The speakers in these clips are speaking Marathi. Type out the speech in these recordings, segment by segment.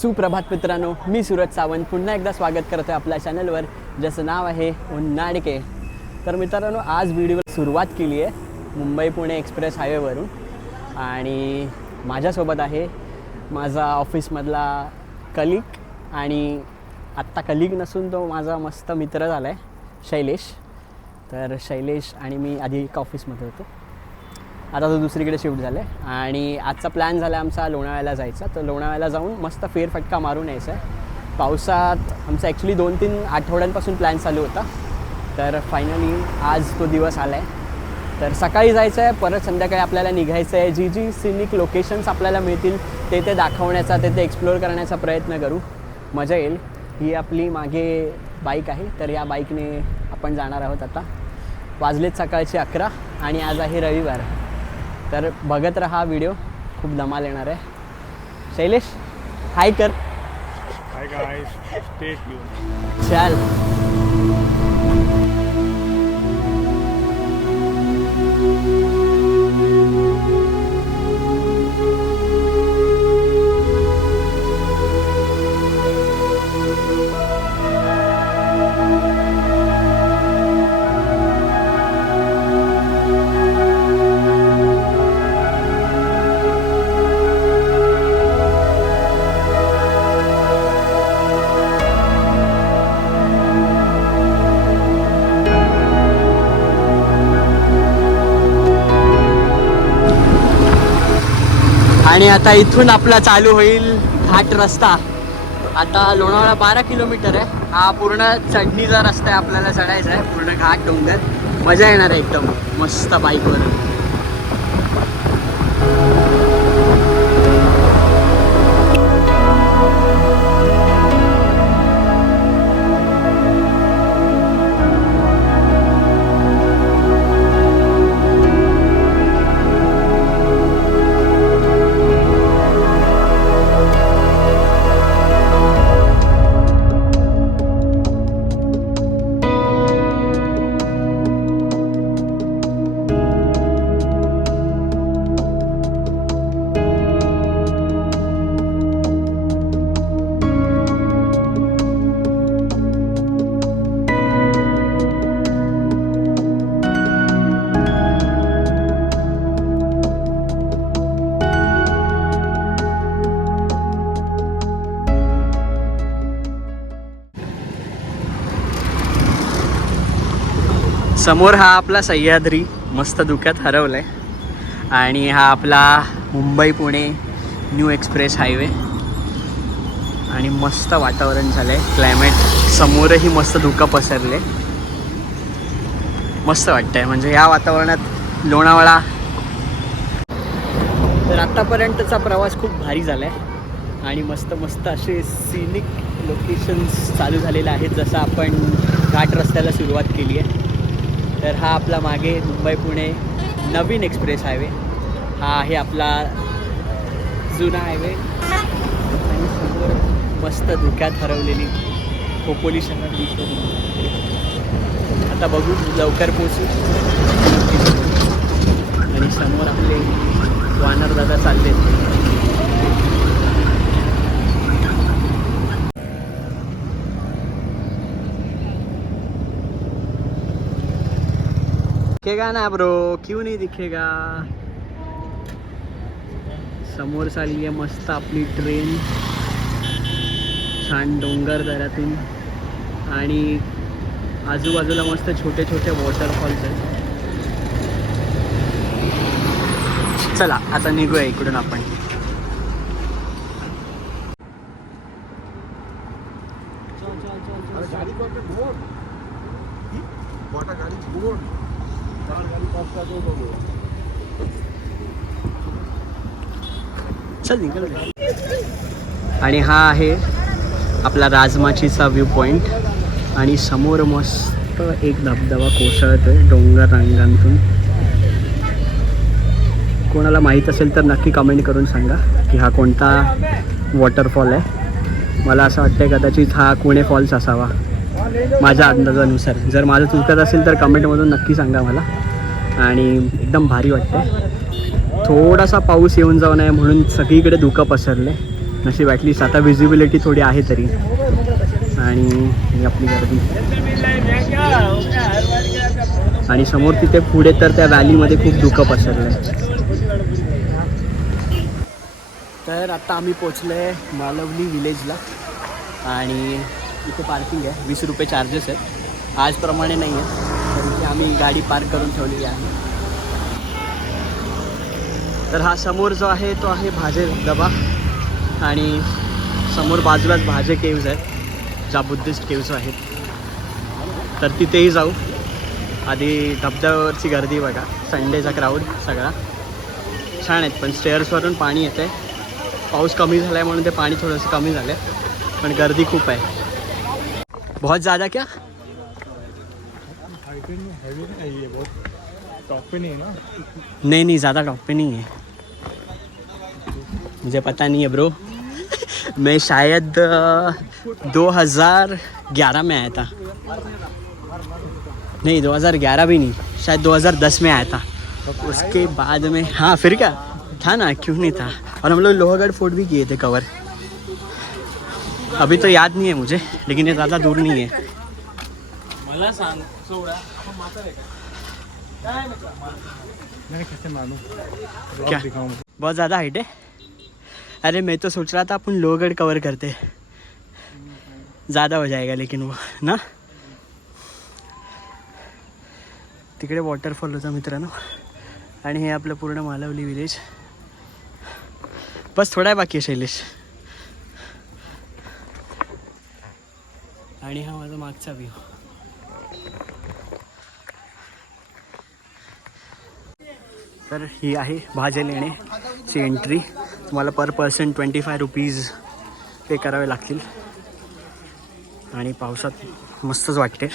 सुप्रभात मित्रांनो, मी सूरज सावंत पुन्हा एकदा स्वागत करतो आपल्या चॅनलवर, ज्याचं नाव आहे उन्नाडके. तर मित्रांनो, आज व्हिडिओला सुरुवात केली आहे मुंबई पुणे एक्सप्रेस हायवेवरून आणि माझ्यासोबत आहे माझा ऑफिसमधला कलिग आणि आत्ता कलिग नसून तो माझा मस्त मित्र झाला आहे शैलेश. तर शैलेश आणि मी आधी एका ऑफिसमध्ये होतो, आता तो दुसरीकडे शिफ्ट झाला आहे आणि आजचा प्लॅन झाला आहे आमचा लोणावळ्याला जायचा. तर लोणावळ्याला जाऊन मस्त फेरफटका मारून यायचा आहे. पावसात आमचा ॲक्च्युली 2-3 आठवड्यांपासून प्लॅन चालू होता, तर फायनली आज तो दिवस आला आहे. तर सकाळी जायचं आहे, परत संध्याकाळी आपल्याला निघायचं आहे. जी जी सिनिक लोकेशन्स आपल्याला मिळतील ते दाखवण्याचा, ते एक्सप्लोअर करण्याचा प्रयत्न करू. मजा येईल. ही आपली मागे बाईक आहे, तर या बाईकने आपण जाणार आहोत. आता वाजलेत सकाळचे 11 आणि आज आहे रविवार. तर बघत रहा व्हिडिओ, खूप धमाल येणार आहे. शैलेश हाय कर. Hi guys, stay tune. चल. आणि आता इथून आपला चालू होईल घाट रस्ता. आता लोणावळा 12 किलोमीटर आहे. हा पूर्ण चढणीचा रस्ता आहे, आपल्याला चढायचा आहे पूर्ण घाट डोंगर. मजा येणार आहे एकदम मस्त बाईकवर. समोर हा आपला सह्याद्री मस्त धुक्यात हरवलाय आणि हा आपला Mumbai Pune new express highway आणि मस्त वातावरण झालंय. क्लायमेट समोरही मस्त धुकं पसरले, मस्त वाटतंय. म्हणजे या वातावरणात लोणावळा. तर आत्तापर्यंतचा प्रवास खूप भारी झालाय आणि मस्त मस्त असे सिनिक लोकेशन्स चालू झालेले आहेत, जसं आपण घाट रस्त्याला सुरुवात केली आहे. तर हा आपला मागे मुंबई पुणे नवीन एक्सप्रेस हायवे. हा आहे आपला जुना हायवे आणि समोर मस्त धुक्यात हरवलेली खोपोली शहर दिसतो. आता बघू, लवकर पोचू. आणि समोर आपले वानर दादा चालले. दिखेगा ना ब्रो, क्यों नहीं दिखेगा. समोर चालली आहे मस्त आपली ट्रेन, छान डोंगर दऱ्यातून आणि आजूबाजूला मस्त छोटे छोटे वॉटरफॉल्स आहेत. चला आता निघूया इकडून आपण. चल निघाल. आणि हा आहे आपला राजमाचीचा व्ह्यू पॉईंट आणि समोर मस्त एक धबधबा कोसळतोय डोंगर रांगांतून. कोणाला माहीत असेल तर नक्की कमेंट करून सांगा की हा कोणता वॉटरफॉल आहे. मला असं वाटतं कदाचित हा कुणे फॉल्स असावा माझ्या अंदाजानुसार. जर माझं चुकत असेल तर कमेंटमधून नक्की सांगा मला. आणि एकदम भारी वाटतं. थोडासा पाऊस येऊन जाऊ नये म्हणून सगळीकडे धुकं पसरले नशीब ॲटलीस्ट आता विजिबिलिटी थोडी आहे तरी. आणि ही आपली गर्दी. आणि समोर तिथे पुढे तर त्या व्हॅलीमध्ये खूप धुकं पसरलं आहे. तर आता आम्ही पोचलो आहे मालवणी विलेजला. आणि इथे पार्किंग आहे, 20 रुपये चार्जेस आहेत. आजप्रमाणे नाही आहे, तर इथे आम्ही गाडी पार्क करून ठेवलेली आहे. तर हा समोर जो आहे तो आहे भाजे धबधबा. आणि समोर बाजूलाच भाजे केव्ज आहेत, ज्या बुद्धिस्ट केव्ज आहेत. तर तिथेही जाऊ. आधी धबधब्यावरची गर्दी बघा, संडेचा क्राऊड सगळा. छान आहेत, पण स्टेअर्सवरून पाणी येतं आहे. पाऊस कमी झाला आहे म्हणून ते पाणी थोडंसं कमी झालं आहे, पण गर्दी खूप आहे. बहुत ज़्यादा क्या? टॉप पे नहीं है ना? नहीं ज़्यादा टॉप पे नहीं है. मुझे पता नहीं है ब्रो. मैं शायद 2011 में आया था. नहीं 2011 भी नहीं, शायद 2010 में आया था. उसके बाद में हाँ फिर क्या था ना, क्यों नहीं था. और हम लोग लोहगढ़ फोर्ट भी किए थे कवर. अभी तो याद नहीं है मुझे, लेकिन ये ज़्यादा दूर नहीं है. क्या बहुत ज़्यादा हाइट है? अरे मैं तो सोच रहा था अपन लोहगढ़ कवर करते, ज़्यादा हो जाएगा लेकिन वो ना. तिकडे वॉटरफॉल होता मित्रांनो. आणि हे आपलं पूर्ण मालवणी विलेज. बस थोडा आहे बाकी आहे शैलेश. आणि हा माझा मागचा व्ह्यू. तर ही आहे भाजे लेण्याची एंट्री. तुम्हाला पर पर्सन 25 रुपीज पे करावे लागतील. आणि पावसात मस्तच वाटते.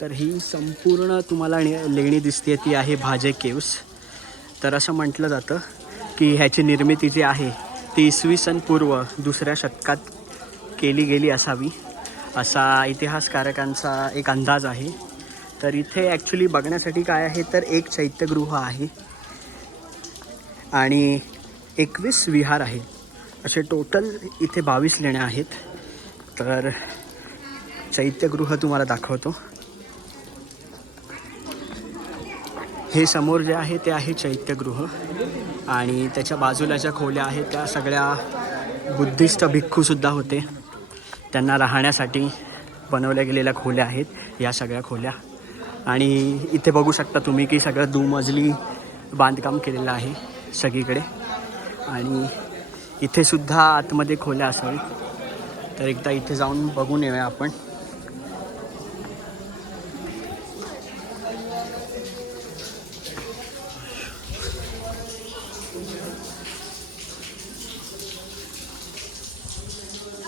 तर ही संपूर्ण तुम्हाला लेणी दिसते ती आहे भाजे केव्स. तर असं म्हटलं जातं की ह्याची निर्मिती जी आहे ती इसवी सन पूर्व 2ऱ्या शतकात केली गेली असावी, असा इतिहासकारकांचा एक अंदाज आहे. तर इथे ॲक्च्युली बघण्यासाठी काय आहे तर एक चैत्यगृह आहे आणि 21 विहार आहे. असे टोटल इथे 22 लेण्या आहेत. तर चैत्यगृह तुम्हाला दाखवतो. हे समोर जे आहे ते आहे चैत्यगृह. आणि त्याच्या बाजूला ज्या खोल्या आहेत त्या सगळ्या बुद्धिस्ट भिक्खूसुद्धा होते, त्यांना राहण्यासाठी बनवल्या गेलेल्या खोल्या आहेत या सगळ्या खोल्या. आणि इथे बघू शकता तुम्ही की सगळं दुमजली बांधकाम केलेलं आहे सगळीकडे. आणि इथेसुद्धा आतमध्ये खोल्या असावीत. तर एकदा इथे जाऊन बघून येऊया आपण.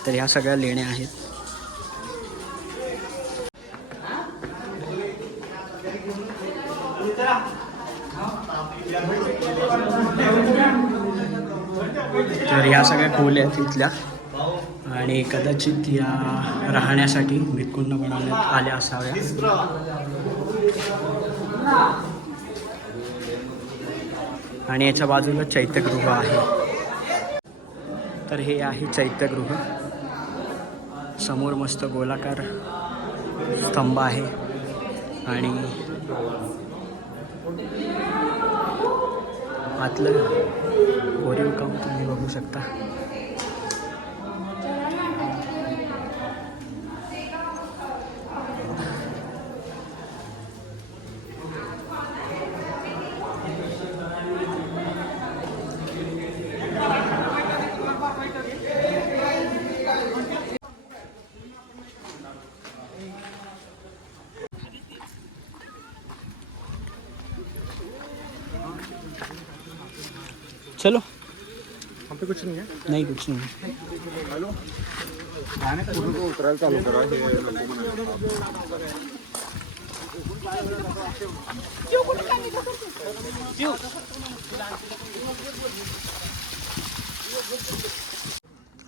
तर ह्या सगळ्या लेण्या आहेत. तर ह्या सगळ्या खोल्या आहेत इथल्या. आणि कदाचित या राहण्यासाठी भिक्खूंना बनवण्यात आल्या असाव्या. आणि याच्या बाजूला चैत्यगृह आहे. तर हे आहे चैत्यगृह. समोर मस्त गोलाकार स्तंभ आहे आणि आतलं कोरीव काम तुम्ही बघू शकता. चलो हम पे कुछ नहीं है. नहीं कुछ नहीं. हेलो उतरायला चालू करा.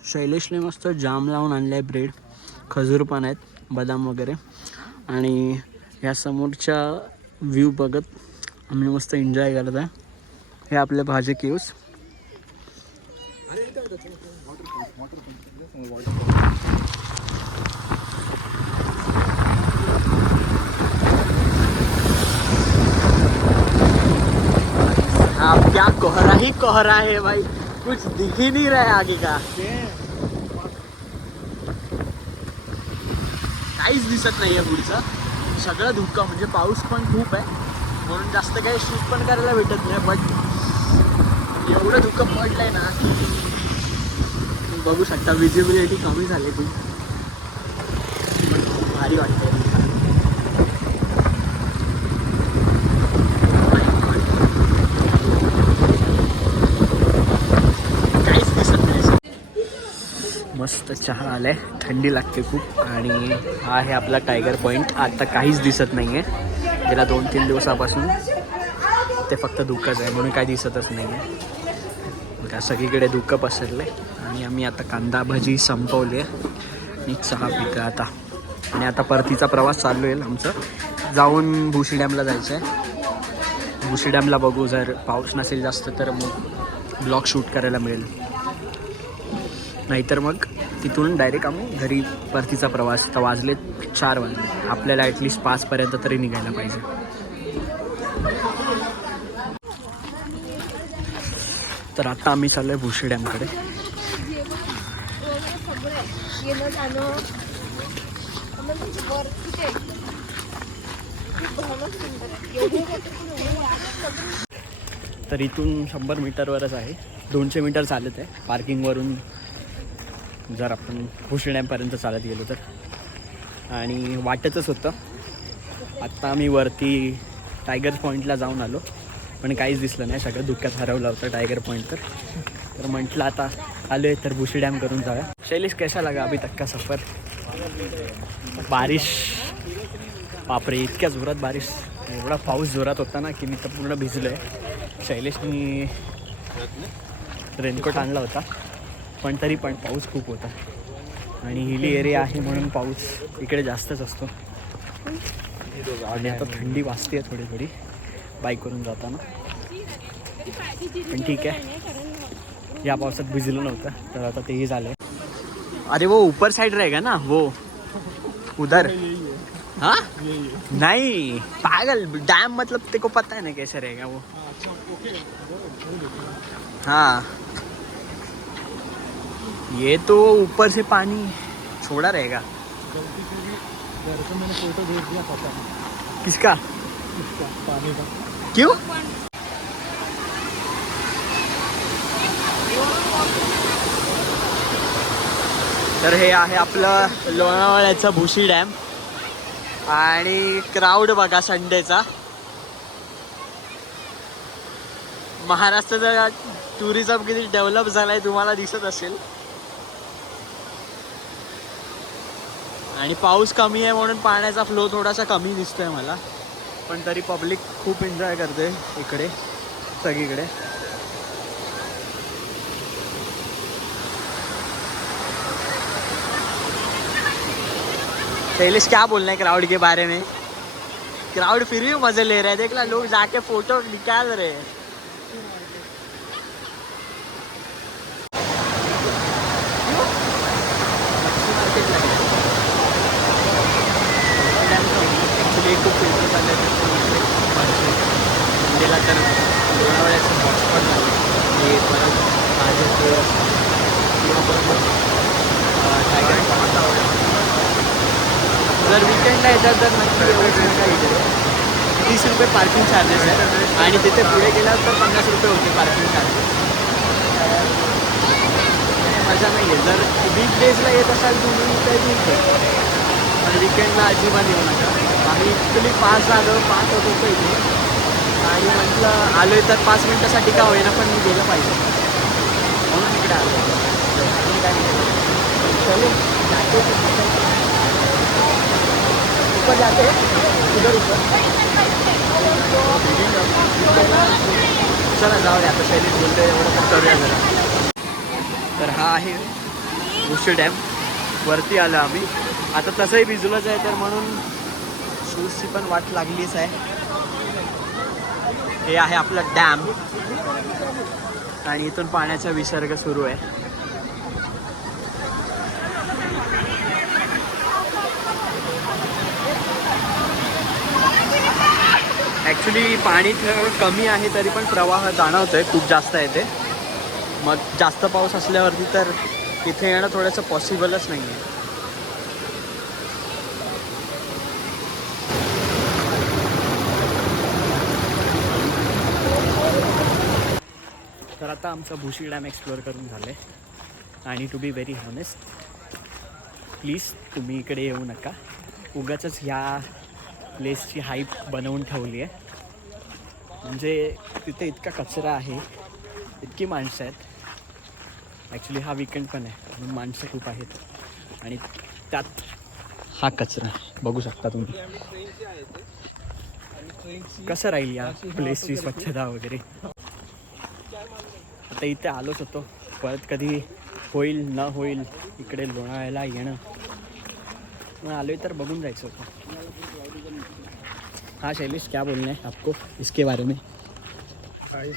शैलेशने मस्त जाम लावून आणलाय ब्रेड, खजूर पण आहेत, बदाम वगैरे. आणि ह्या समोरच्या व्ह्यू बघत आम्ही मस्त एन्जॉय करत आहे. हे आपले भाजी क्यूज. क्या कोहरा ही कोहरा है भाई, कुछ दिख ही नहीं रहा है आगे का. काहीच दिसत नाहीये पुढचं, सगळं धुकं. म्हणजे पाऊस पण खूप आहे म्हणून जास्त काही शूट पण करायला भेटत नाही. बट एवढं धुकं पडलंय ना, बघू शकता विजिबिलिटी कमी झाली खूप. भारी वाटतंय. मस्त चहा आलाय, थंडी लागते खूप. आणि हा आहे आपला टायगर पॉईंट. आता काहीच दिसत नाही आहे, गेल्या 2-3 दिवसापासून ते फक्त धुकंच आहे म्हणून काही दिसतच नाही आहे. बघा सगळीकडे धुकं पसरलं आहे. आणि आम्ही आता कांदा भजी संपवली आहे आणि चहा पितो आता. आणि आता परतीचा प्रवास चालू आहे आमचं. जाऊन भुशी डॅमला जायचं आहे. भुशी डॅमला बघू, जर पाऊस नसेल जास्त तर मग ब्लॉग शूट करायला मिळेल, नाहीतर मग तिथून डायरेक्ट आम्ही घरी परतीचा प्रवास. तर वाजले 4 वाजले, आपल्याला ॲटलिस्ट 5पर्यंत तरी निघायला पाहिजे. तर आता आम्ही चाललो आहे भुशी डॅमकडे. तर इथून 100 मीटरवरच आहे, 200 मीटर चालत आहे पार्किंगवरून जर आपण भुशी डॅमपर्यंत चालत गेलो तर. आणि वाटतच होतं. आत्ता आम्ही वरती टायगर पॉईंटला जाऊन आलो पण काहीच दिसलं नाही, सगळं धुक्यात हरवलं होतं टायगर पॉईंट. तर म्हटलं आता आलो आहे तर भुशी डॅम करून जाऊया. शैलेश कैसा लगा अभी तक का सफर? बारिश, बापरे इतक्या जोरात बारिश, एवढा पाऊस जोरात होता ना की मी तर पूर्ण भिजलो आहे. शैलेशनी रेनकोट आणला होता पण तरी पण पाऊस खूप होता. आणि हिली एरिया आहे म्हणून पाऊस इकडे जास्तच असतो. आणि आता थंडी वाजते थोडी थोडी बाईकवरून जाताना. पण ठीक आहे, या पावसात भिजलं नव्हतं तर आता तेही झालं. अरे वो ऊपर साइड रहेगा ना वो उधर. हाँ नहीं पागल, डैम मतलब तेरे को पता है ना कैसे रहेगा वो. हाँ ये तो ऊपर से पानी छोड़ा रहेगा. मैंने फोटो भेज दिया, पता किसका? पानी का. क्यों? तर हे आहे आपलं लोणावळ्याचं भुशी डॅम. आणि क्राऊड बघा संडेचा. महाराष्ट्राचा टुरिझम किती डेव्हलप झालाय तुम्हाला दिसत असेल. आणि पाऊस कमी आहे म्हणून पाण्याचा फ्लो थोडासा कमी दिसतोय मला, पण तरी पब्लिक खूप एन्जॉय करते इकडे सगळीकडे. शैलेश क्या बोलना है क्राउड के बारे में? क्राउड फिर भी मजे ले रहे हैं, देख ला लोग जाके फोटो निकाल रहे हैं. ॲक्च्युली खूप फेमस झाले मंडेला तर लोणावळ्याचं हॉटस्पॉट झालं. हे परत माझे किंवा बरोबर टायगर. जर विकेंडला येतात तर नक्की एवढंच नका इकडे. 30 रुपये पार्किंग चार्जेस आहे आणि तिथे पुढे गेल्यावर तर 50 रुपये होते पार्किंग चार्जेस. मजा नाही आहे. जर वीकडेजला येत असाल तुम्ही तर ठीक आहे, पण विकेंडला अजिबात येऊ नका. आम्ही ॲक्च्युली 5 झालो, 5 होत होतो इथे आणि म्हटलं आलो आहे तर 5 मिनटासाठी का होईना पण मी गेलं पाहिजे म्हणून इकडे आलो. काय चलो ऊपर जाते चला जाऊ दे, आता शैलीश बोलते एवढं तर करूया जरा. तर हा आहे भुशी डॅम. वरती आलो आम्ही. आता तसंही भिजलोच आहे, तर म्हणून शूजची पण वाट लागलीच आहे. हे आहे आपलं डॅम आणि इथून पाण्याचा विसर्ग सुरू आहे. ॲक्च्युली पाणी कमी आहे तरी पण प्रवाह जाणवतोय, खूप जास्त आहे ते. मग जास्त पाऊस असल्यावरती तर इथे येणं थोडंसं पॉसिबलच नाही आहे. तर आता आमचा भुशी डॅम एक्सप्लोअर करून झालं आहे. आणि to be very honest, please तुम्ही इकडे येऊ नका. उगाचच ह्या प्लेसची हाईप बनवून ठेवली आहे. म्हणजे तिथे इतका कचरा आहे, इतकी माणसं आहेत. ॲक्च्युली हा विकेंड पण आहे म्हणून माणसं खूप आहेत. आणि त्यात हा कचरा बघू शकता तुम्ही. कसं राहील या प्लेसची स्वच्छता वगैरे. आता इथे आलोच होतो, परत कधी होईल न होईल इकडे लोणावळ्याला येणं. मग आलोय तर बघून जायचं होतं. हाँ शैलेश, क्या बोलना है आपको इसके बारे में? Guys,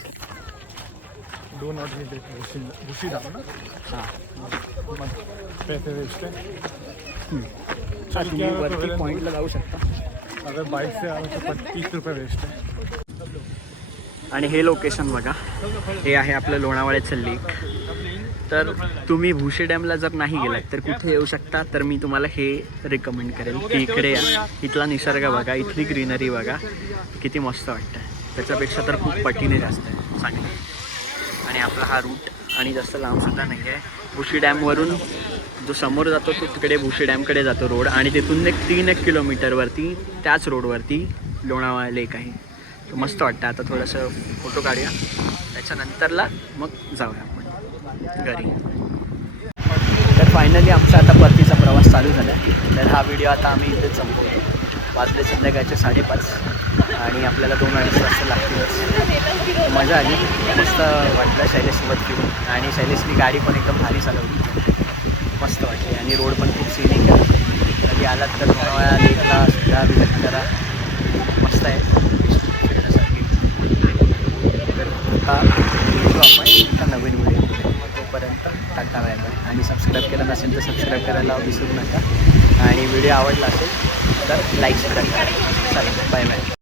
do not visit Bhushi dam ना. हाँ, पैसे वेस्ट है. तुम्ही वरती पॉईंटला जाऊ शकता. अगर बाइक से आए तो 30 रुपये वेस्ट है. आणि हे लोकेशन बघा, हे आहे आपलं लोणावळ्याचं लेक. तर तुम्ही भुशी डॅमला जर नाही गेलात तर कुठे येऊ शकता, तर मी तुम्हाला हे रिकमेंड करेल की इकडे या. इथला निसर्ग बघा, इथली ग्रीनरी बघा, किती मस्त वाटतं. त्याच्यापेक्षा तर खूप पटीने जास्त आहे चांगली. आणि आपला हा रूट आणि जास्त लांबसुद्धा नाही आहे. भुशी डॅमवरून जो समोर जातो तो तिकडे भुशी डॅमकडे जातो रोड. आणि तिथून एक 3 किलोमीटरवरती त्याच रोडवरती लोणावळा लेक आहे. तो मस्त वाटतं. आता थोडंसं फोटो काढूया, त्याच्यानंतरला मग जाऊया आपण घरी. तर फायनली आमचा आता परतीचा प्रवास चालू झाला. तर हा व्हिडिओ आता आम्ही इथेच संपवतो. वाजले संध्याकाळचे 5:30 आणि आपल्याला 2-2.5 तास लागतीलच. मजा आली, मस्त वाटलं शैलेशसोबत फिरून. आणि शैलेशनी गाडी पण एकदम भारी चालवली, मस्त वाटली. आणि रोड पण खूप सिनिक आहे. कधी आलात तर लोणावळा लेकला सुद्धा विजिट करा, मस्त आहे फिरण्यासाठी. तर हा भेटू आपण एका नवीन व्हिडिओ. तोपर्यंत टाटा बाय बाय. आणि सबस्क्राईब केलं नसेल तर सबस्क्राईब करायला विसरू नका. आणि व्हिडिओ आवडला असेल तर लाईक करा. चालेल, बाय बाय.